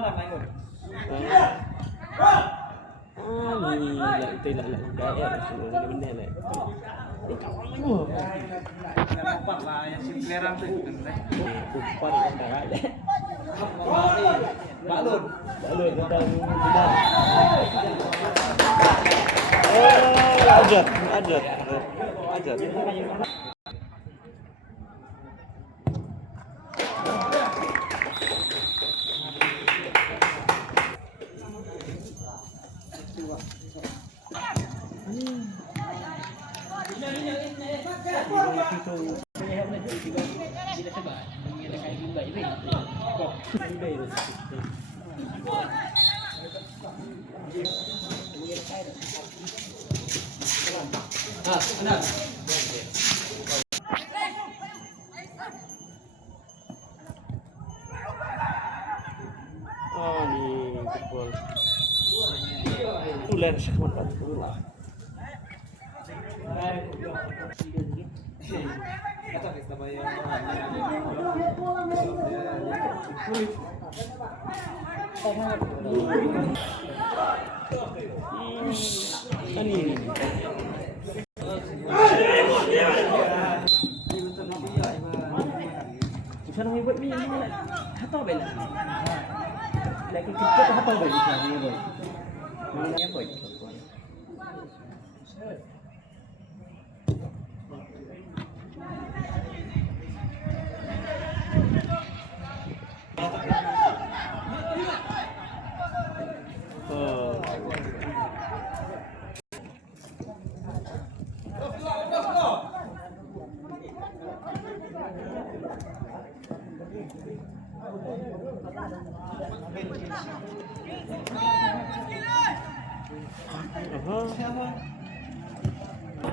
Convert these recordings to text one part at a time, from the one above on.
lại đây lại lại cái em chủ cái vấn đề này Nampak lah yang si Klerang tu. Kumpul kan dah ada. Balon. Balon tentang bidang. Ajar. Oh ni football. Ular sekarang ular. Kata kita bayar. Ani. Kita nak buat ni apa bela? Lagi kita apa bela ni boy? Mana boy?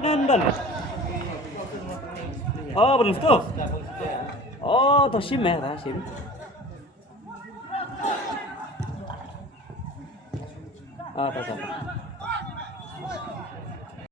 London. Oh, belum tuh. Oh, tuh SIM merah SIM. Ah, tahu.